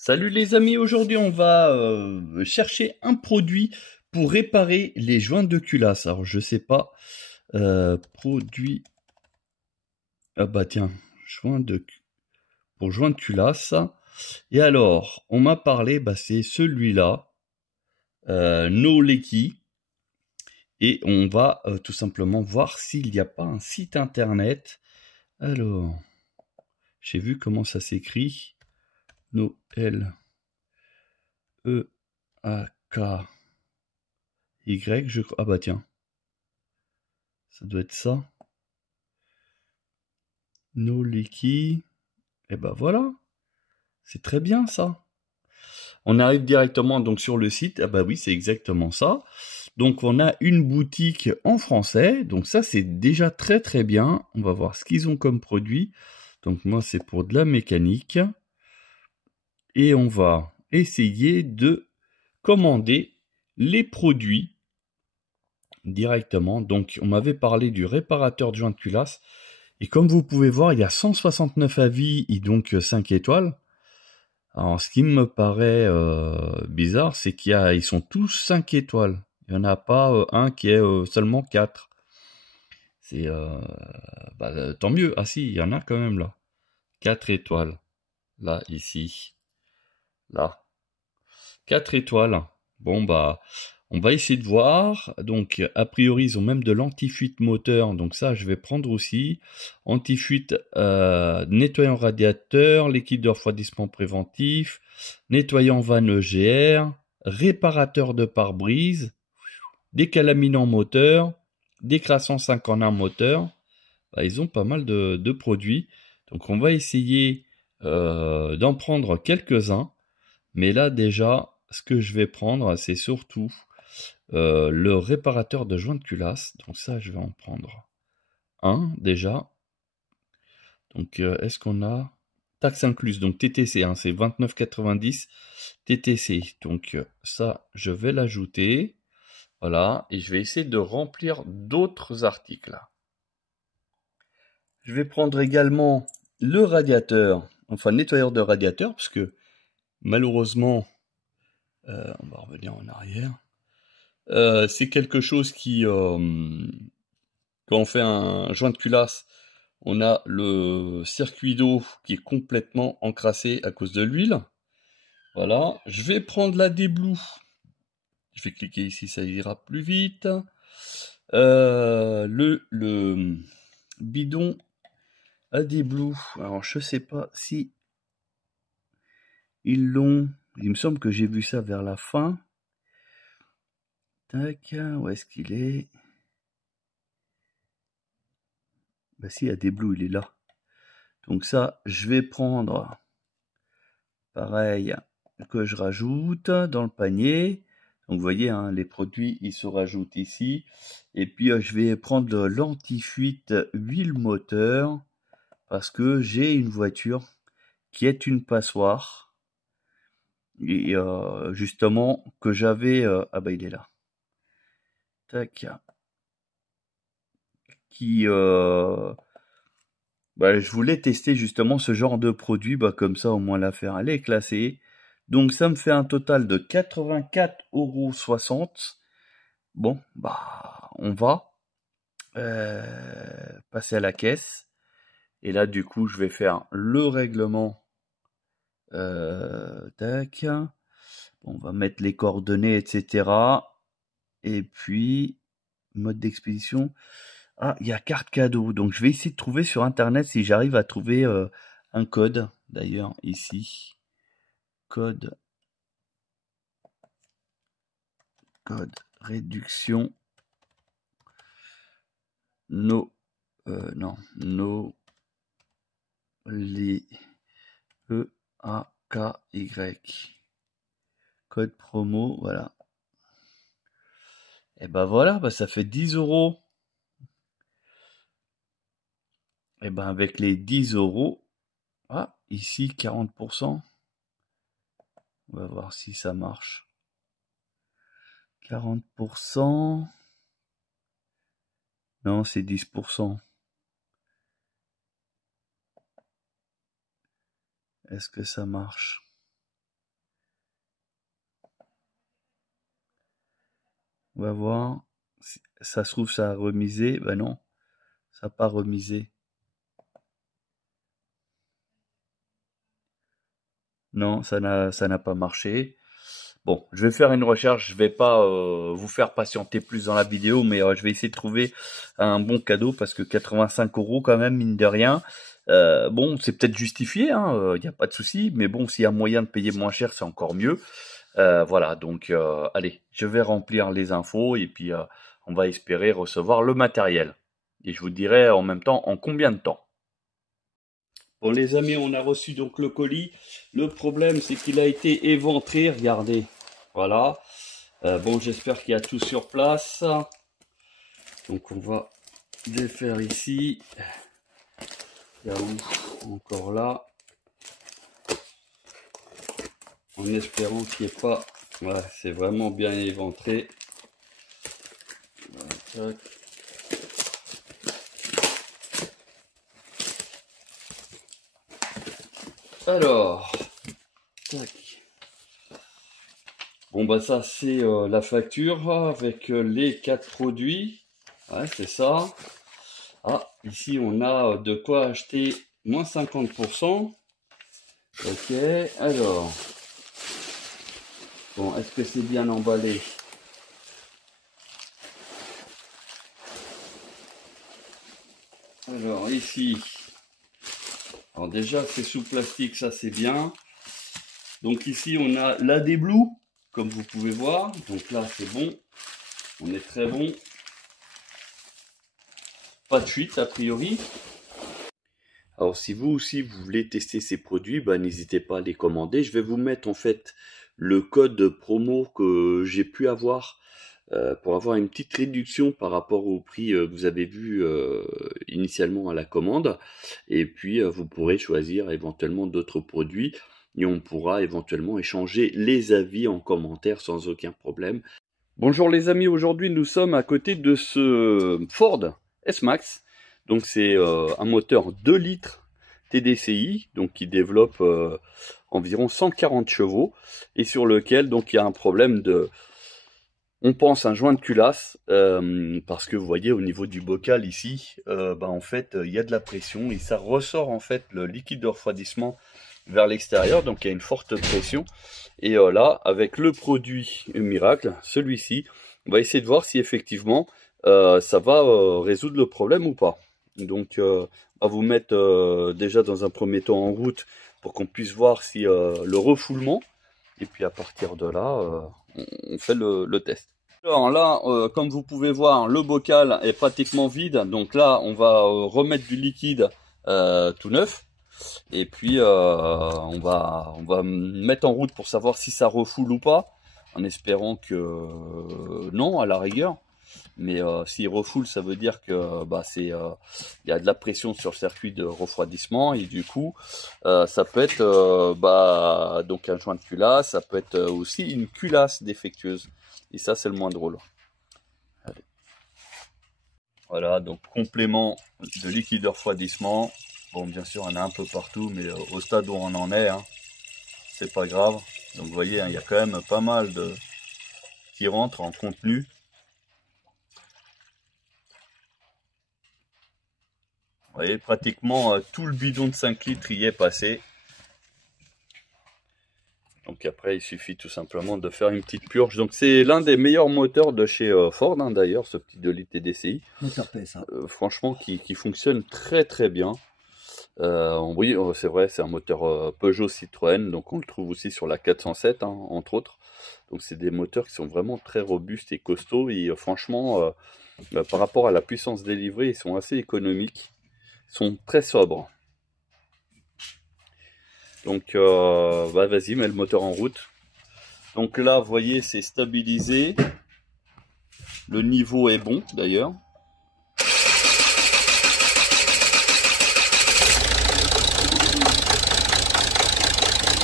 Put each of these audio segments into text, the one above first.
Salut les amis, aujourd'hui on va chercher un produit pour réparer les joints de culasse. Alors je sais pas, produit, ah bah tiens, pour joint de culasse. Et alors, on m'a parlé, bah c'est celui-là, No Leaky. Et on va tout simplement voir s'il n'y a pas un site internet. Alors, j'ai vu comment ça s'écrit. No L E A K Y, je crois. Ah bah tiens, ça doit être ça. No Leaky. Et ben voilà, c'est très bien ça. On arrive directement donc sur le site. Ah bah oui, c'est exactement ça. Donc on a une boutique en français. Donc ça c'est déjà très très bien. On va voir ce qu'ils ont comme produit. Donc moi c'est pour de la mécanique. Et on va essayer de commander les produits directement. Donc on m'avait parlé du réparateur de joint de culasse. Et comme vous pouvez voir, il y a 169 avis et donc 5 étoiles. Alors, ce qui me paraît bizarre, c'est ils sont tous 5 étoiles. Il n'y en a pas un qui est seulement 4. C'est tant mieux. Ah si, il y en a quand même là. 4 étoiles. Là, ici. Là. 4 étoiles. Bon bah, on va essayer de voir. Donc, a priori, ils ont même de l'anti-fuite moteur. Donc ça, je vais prendre aussi. Anti-fuite, nettoyant radiateur, liquide de refroidissement préventif, nettoyant vanne EGR, réparateur de pare-brise, décalaminant moteur, décrassant 5 en 1 moteur. Bah, ils ont pas mal de produits. Donc, on va essayer d'en prendre quelques-uns. Mais là, déjà, ce que je vais prendre, c'est surtout le réparateur de joints de culasse. Donc ça, je vais en prendre un déjà. Donc, est-ce qu'on a taxe incluse? Donc TTC, hein, c'est 29,90 TTC. Donc ça, je vais l'ajouter. Voilà, et je vais essayer de remplir d'autres articles. Je vais prendre également le radiateur, enfin nettoyeur de radiateur, parce que malheureusement, on va revenir en arrière. C'est quelque chose qui, quand on fait un joint de culasse, on a le circuit d'eau qui est complètement encrassé à cause de l'huile. Voilà, je vais prendre la D-Blue. Je vais cliquer ici, ça ira plus vite. Le bidon AD-Blue. Alors, je sais pas si ils l'ont. Il me semble que j'ai vu ça vers la fin. Tac, où est-ce qu'il est? Bah si, AD-Blue, il est là. Donc ça, je vais prendre, pareil, que je rajoute dans le panier. Donc vous voyez, hein, les produits, ils se rajoutent ici. Et puis je vais prendre l'anti-fuite huile moteur parce que j'ai une voiture qui est une passoire. Et justement, que j'avais... ah bah il est là. Tac. Qui... bah, je voulais tester justement ce genre de produit. Bah, comme ça, au moins l'affaire, elle est classée. Donc ça me fait un total de 84,60 €. Bon, bah on va passer à la caisse. Et là, du coup, je vais faire le règlement. Tac. On va mettre les coordonnées, etc. Et puis, mode d'expédition. Ah, il y a carte cadeau. Donc, je vais essayer de trouver sur Internet si j'arrive à trouver un code. D'ailleurs, ici. Code réduction. Non, les E A KY. Code promo, voilà. Et ben voilà, bah ça fait 10 €. Et ben avec les 10 €, ah, ici 40%. On va voir si ça marche. 40%. Non, c'est 10%. Est-ce que ça marche? On va voir. Ça se trouve, ça a remisé. Ben non, ça n'a pas remisé. Non, ça n'a pas marché. Bon, je vais faire une recherche. Je vais pas vous faire patienter plus dans la vidéo, mais je vais essayer de trouver un bon cadeau parce que 85 € quand même, mine de rien. Bon, c'est peut-être justifié, hein, y a pas de souci. Mais bon, s'il y a moyen de payer moins cher, c'est encore mieux. Voilà, donc allez, je vais remplir les infos et puis on va espérer recevoir le matériel. Et je vous dirai en même temps en combien de temps. Bon les amis, on a reçu donc le colis. Le problème c'est qu'il a été éventré, regardez. Voilà. Bon, j'espère qu'il y a tout sur place. Donc on va défaire ici. Il y a encore là. En espérant qu'il n'y ait pas... Ouais, c'est vraiment bien éventré. Voilà, alors, tac. Bon bah ça c'est la facture avec les 4 produits. Ouais, c'est ça. Ah, ici on a de quoi acheter moins 50%. Ok, alors. Bon, est-ce que c'est bien emballé? Alors ici. Alors déjà c'est sous plastique, ça c'est bien. Donc ici on a l'AD Blue, comme vous pouvez voir. Donc là c'est bon. On est très bon. Pas de fuite a priori. Alors si vous aussi vous voulez tester ces produits, bah, n'hésitez pas à les commander. Je vais vous mettre en fait le code promo que j'ai pu avoir pour avoir une petite réduction par rapport au prix que vous avez vu initialement à la commande. Et puis vous pourrez choisir éventuellement d'autres produits et on pourra éventuellement échanger les avis en commentaire sans aucun problème. Bonjour les amis, aujourd'hui nous sommes à côté de ce Ford S-Max. Donc c'est un moteur 2 litres TDCi, donc qui développe environ 140 chevaux et sur lequel donc il y a un problème de, on pense un joint de culasse parce que vous voyez au niveau du bocal ici, bah, en fait il y a de la pression et ça ressort en fait le liquide de refroidissement vers l'extérieur, donc il y a une forte pression. Et là, avec le produit miracle, celui-ci, on va essayer de voir si effectivement ça va résoudre le problème ou pas. Donc, on va vous mettre déjà dans un premier temps en route pour qu'on puisse voir si le refoulement, et puis à partir de là, on fait le test. Alors là, comme vous pouvez voir, le bocal est pratiquement vide. Donc là, on va remettre du liquide tout neuf. Et puis on va mettre en route pour savoir si ça refoule ou pas, en espérant que non à la rigueur. Mais s'il refoule, ça veut dire que bah, il y a de la pression sur le circuit de refroidissement et du coup ça peut être bah, donc un joint de culasse, ça peut être aussi une culasse défectueuse. Et ça c'est le moins drôle. Allez. Voilà, donc complément de liquide de refroidissement. Bon, bien sûr, on en a un peu partout, mais au stade où on en est, hein, c'est pas grave. Donc, vous voyez, hein, il y a quand même pas mal de qui rentrent en contenu. Vous voyez, pratiquement tout le bidon de 5 litres y est passé. Donc après, il suffit tout simplement de faire une petite purge. Donc c'est l'un des meilleurs moteurs de chez Ford, hein, d'ailleurs, ce petit 2 litres TDCi. Franchement, qui fonctionne très très bien. Oui, c'est vrai, c'est un moteur Peugeot Citroën, donc on le trouve aussi sur la 407, hein, entre autres. Donc c'est des moteurs qui sont vraiment très robustes et costauds, et franchement, par rapport à la puissance délivrée, ils sont assez économiques, ils sont très sobres. Donc bah vas-y, mets le moteur en route. Donc là, vous voyez, c'est stabilisé. Le niveau est bon d'ailleurs.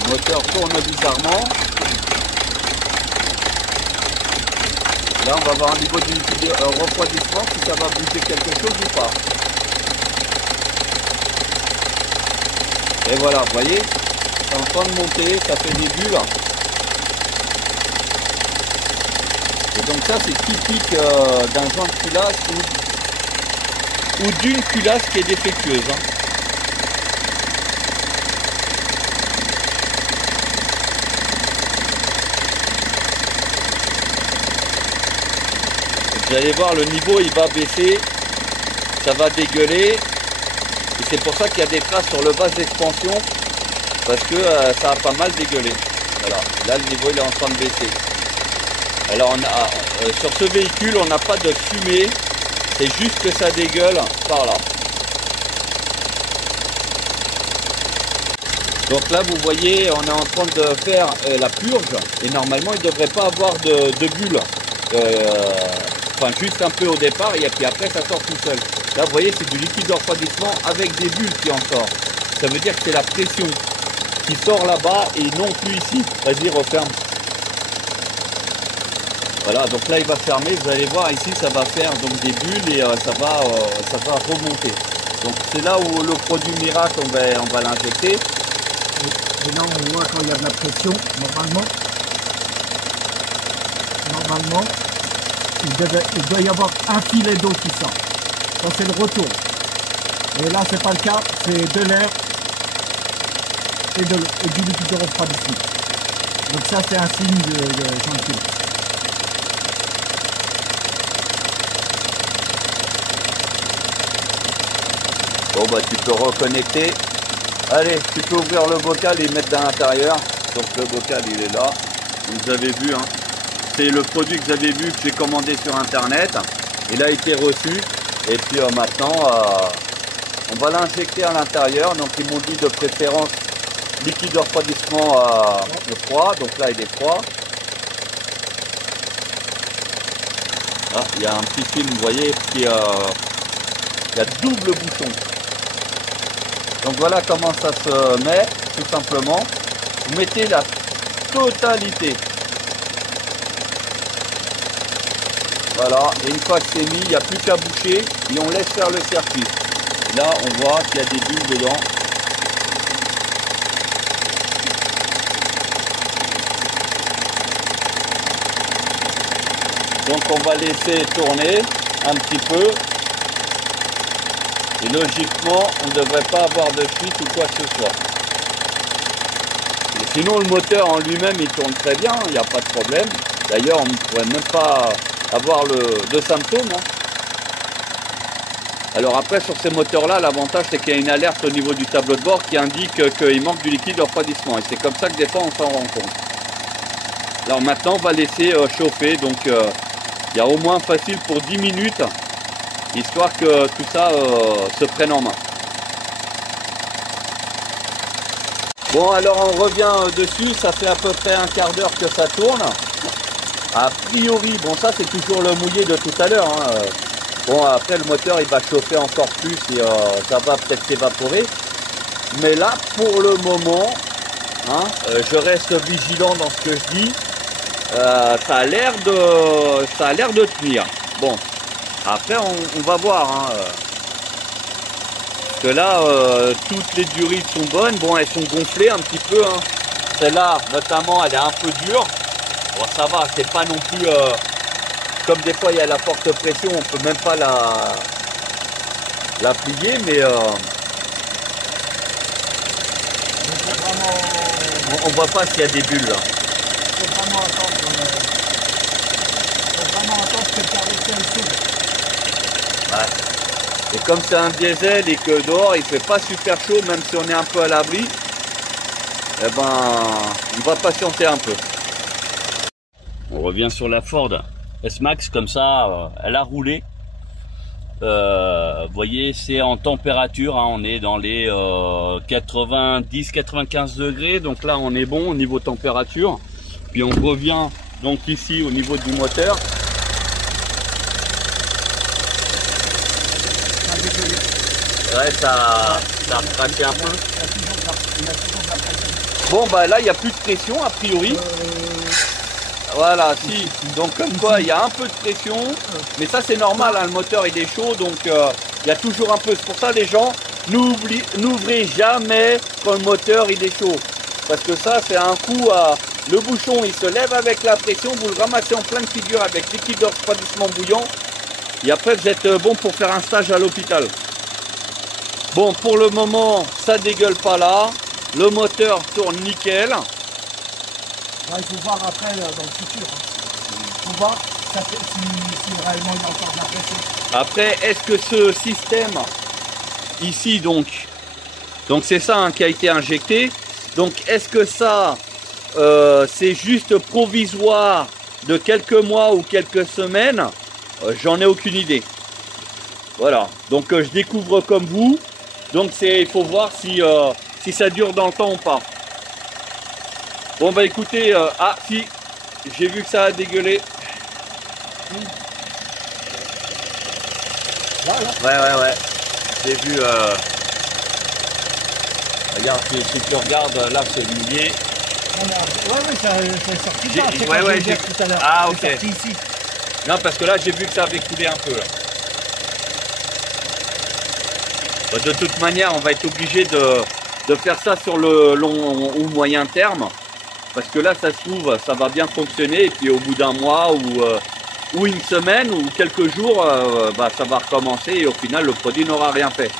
Le moteur tourne bizarrement. Là, on va voir un niveau de refroidissement, si ça va bouger quelque chose ou pas. Et voilà, vous voyez, c'est en train de monter, ça fait des bulles. Et donc ça, c'est typique d'un joint de culasse ou d'une culasse qui est défectueuse. Vous allez voir, le niveau il va baisser, ça va dégueuler, et c'est pour ça qu'il y a des traces sur le vase d'expansion, parce que ça a pas mal dégueulé. Voilà, là le niveau il est en train de baisser. Alors on a, sur ce véhicule on n'a pas de fumée, c'est juste que ça dégueule par là. Donc là vous voyez, on est en train de faire la purge, et normalement il ne devrait pas avoir de bulles. Enfin juste un peu au départ et puis après ça sort tout seul. Là vous voyez, c'est du liquide de refroidissement avec des bulles qui en sortent. Ça veut dire que c'est la pression qui sort là-bas et non plus ici. Vas-y, referme. Voilà, donc là il va fermer, vous allez voir ici ça va faire donc des bulles et ça va remonter. Donc c'est là où le produit miracle on va l'injecter. Et là on voit quand il y a de la pression, normalement il doit y avoir un filet d'eau qui sort. Quand c'est le retour. Et là c'est pas le cas, c'est de l'air et du liquide de refroidissement. Donc ça c'est un signe de joint de culasse. Bon bah tu peux reconnecter. Allez, tu peux ouvrir le bocal et mettre dans l'intérieur. Donc le bocal il est là. Vous avez vu, hein. C'est le produit que vous avez vu que j'ai commandé sur internet. Il a été reçu. Et puis maintenant, on va l'injecter à l'intérieur. Donc ils m'ont dit de préférence liquide de refroidissement de froid. Donc là il est froid. Ah, il y a un petit film, vous voyez, qui il y a double bouchon. Donc voilà comment ça se met, tout simplement. Vous mettez la totalité. Voilà, et une fois que c'est mis, il n'y a plus qu'à boucher et on laisse faire le circuit. Là, on voit qu'il y a des bulles dedans. Donc on va laisser tourner un petit peu. Et logiquement, on ne devrait pas avoir de fuite ou quoi que ce soit. Et sinon, le moteur en lui-même, il tourne très bien, il n'y a pas de problème. D'ailleurs, on ne pourrait même pas avoir de symptômes. Alors après, sur ces moteurs-là, l'avantage, c'est qu'il y a une alerte au niveau du tableau de bord qui indique qu'il manque du liquide de refroidissement. Et c'est comme ça que des fois, on s'en rend compte. Alors maintenant, on va laisser chauffer. Donc, il y a au moins facile pour 10 minutes. Histoire que tout ça se prenne en main. Bon, alors on revient dessus, ça fait à peu près un quart d'heure que ça tourne. A priori, bon ça c'est toujours le mouillé de tout à l'heure. Hein. Bon après le moteur il va chauffer encore plus et ça va peut-être s'évaporer. Mais là pour le moment, hein, je reste vigilant dans ce que je dis. Ça a l'air de tenir. Bon. Après, on va voir. Hein. Parce que là, toutes les durites sont bonnes. Bon, elles sont gonflées un petit peu. Hein. Celle-là, notamment, elle est un peu dure. Bon, ça va, c'est pas non plus... comme des fois, il y a la forte pression, on peut même pas la plier, mais... on voit pas s'il y a des bulles, là. Faut vraiment attendre que le carrossel s'ouvre. Ouais. Et comme c'est un diesel et que dehors il fait pas super chaud, même si on est un peu à l'abri, eh ben on va patienter un peu. On revient sur la Ford S-Max, comme ça elle a roulé. Vous voyez, c'est en température, hein, on est dans les 90-95 degrés, donc là on est bon au niveau température. Puis on revient donc ici au niveau du moteur. Ouais, ça a craqué un peu. Bon bah là il n'y a plus de pression a priori. Voilà, si, donc comme quoi il y a un peu de pression, mais ça c'est normal, hein, le moteur il est chaud, donc il y a toujours un peu. C'est pour ça les gens, n'ouvrez jamais quand le moteur il est chaud, parce que ça c'est un coup à... Le bouchon il se lève avec la pression, vous le ramassez en pleine figure avec liquide de refroidissement bouillant, et après vous êtes bon pour faire un stage à l'hôpital. Bon, pour le moment ça dégueule pas là, le moteur tourne nickel. Là, il faut voir après dans le futur. Il faut voir si réellement il y a encore de la pression. Après, est-ce que ce système ici, donc c'est ça hein, qui a été injecté. Donc, est-ce que ça, c'est juste provisoire de quelques mois ou quelques semaines? J'en ai aucune idée. Voilà. Donc, je découvre comme vous. Donc, il faut voir si ça dure dans le temps ou pas. Bon bah écoutez, ah si, j'ai vu que ça a dégueulé. Ouais. J'ai vu. Regarde, si tu regardes, là c'est mouillé. Ouais, ça est sorti là. Ouais, j'ai tout à l'heure. Ah ok. Sorti ici. Non, parce que là j'ai vu que ça avait coulé un peu. Là. Bah, de toute manière, on va être obligé de faire ça sur le long ou moyen terme. Parce que là, ça se trouve, ça va bien fonctionner. Et puis au bout d'un mois ou une semaine ou quelques jours, bah, ça va recommencer. Et au final, le produit n'aura rien fait.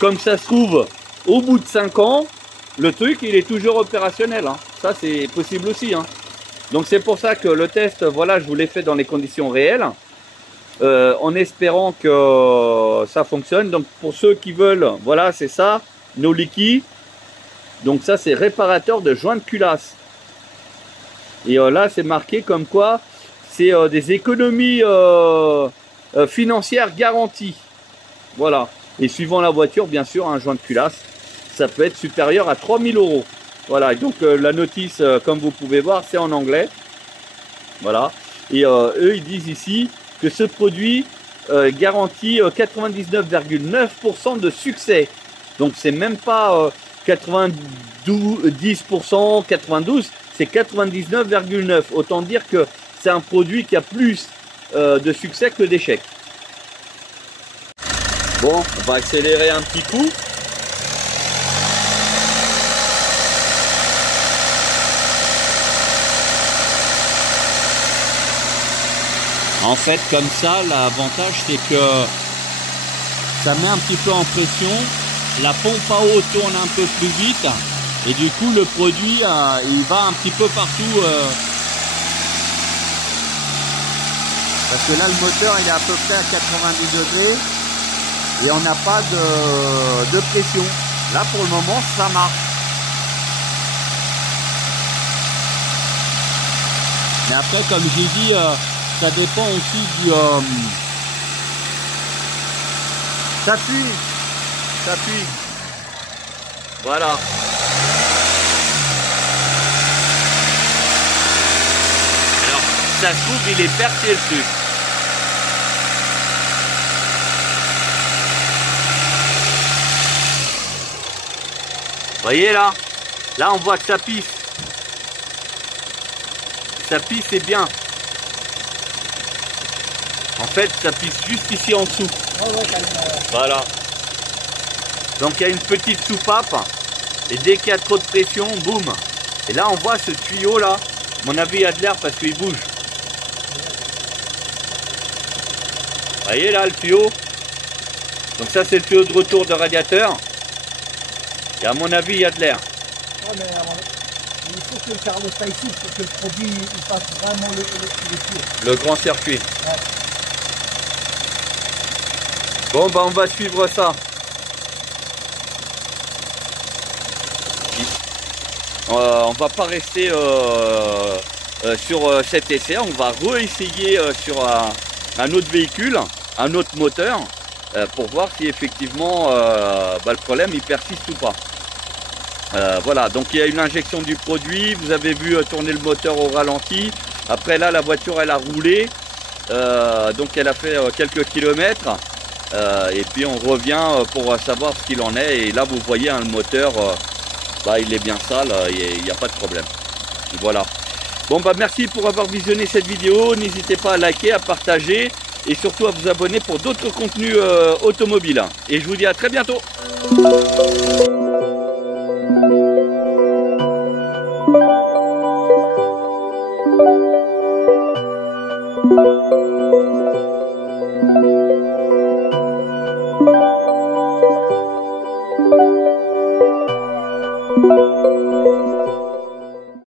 Comme ça se trouve, au bout de 5 ans, le truc, il est toujours opérationnel. Hein. Ça, c'est possible aussi. Hein. Donc c'est pour ça que le test, voilà, je vous l'ai fait dans les conditions réelles. En espérant que ça fonctionne. Donc pour ceux qui veulent, voilà, c'est ça, nos liquides. Donc ça, c'est réparateur de joints de culasse. Et là, c'est marqué comme quoi c'est des économies financières garanties. Voilà. Et suivant la voiture, bien sûr, un joint de culasse, ça peut être supérieur à 3 000 €. Voilà. Et donc, la notice, comme vous pouvez voir, c'est en anglais. Voilà. Et eux, ils disent ici que ce produit garantit 99,9% de succès. Donc, c'est même pas 10%, 92%. C'est 99,9. Autant dire que c'est un produit qui a plus de succès que d'échecs. Bon, on va accélérer un petit coup. En fait, comme ça, l'avantage c'est que ça met un petit peu en pression. La pompe à eau tourne un peu plus vite. Et du coup, le produit, il va un petit peu partout. Parce que là, le moteur, il est à peu près à 90 degrés. Et on n'a pas de pression. Là, pour le moment, ça marche. Mais après, comme j'ai dit, ça dépend aussi du... Ça fuit. Voilà. Ça se trouve, il est percé le truc. Vous voyez là? Là, on voit que ça pisse. Ça pisse, c'est bien. En fait, ça pisse juste ici en dessous. Voilà. Donc, il y a une petite soupape. Et dès qu'il y a trop de pression, boum. Et là, on voit ce tuyau là. À mon avis, il y a de l'air parce qu'il bouge. Vous voyez là le tuyau? Donc ça c'est le tuyau de retour de radiateur. Et à mon avis il y a de l'air. Ouais, mais il faut que le carreau soit ici pour que le produit il fasse vraiment le tuyau. Le grand circuit. Ouais. Bon bah on va suivre ça. On va pas rester sur cet essai, on va réessayer sur un autre véhicule, un autre moteur, pour voir si effectivement le problème il persiste ou pas. Voilà, donc il y a une injection du produit, vous avez vu tourner le moteur au ralenti. Après là, la voiture elle a roulé, donc elle a fait quelques kilomètres. Et puis on revient pour savoir ce qu'il en est. Et là vous voyez le moteur, il est bien sale, il n'y a pas de problème. Voilà. Bon merci pour avoir visionné cette vidéo. N'hésitez pas à liker, à partager et surtout à vous abonner pour d'autres contenus automobiles. Et je vous dis à très bientôt.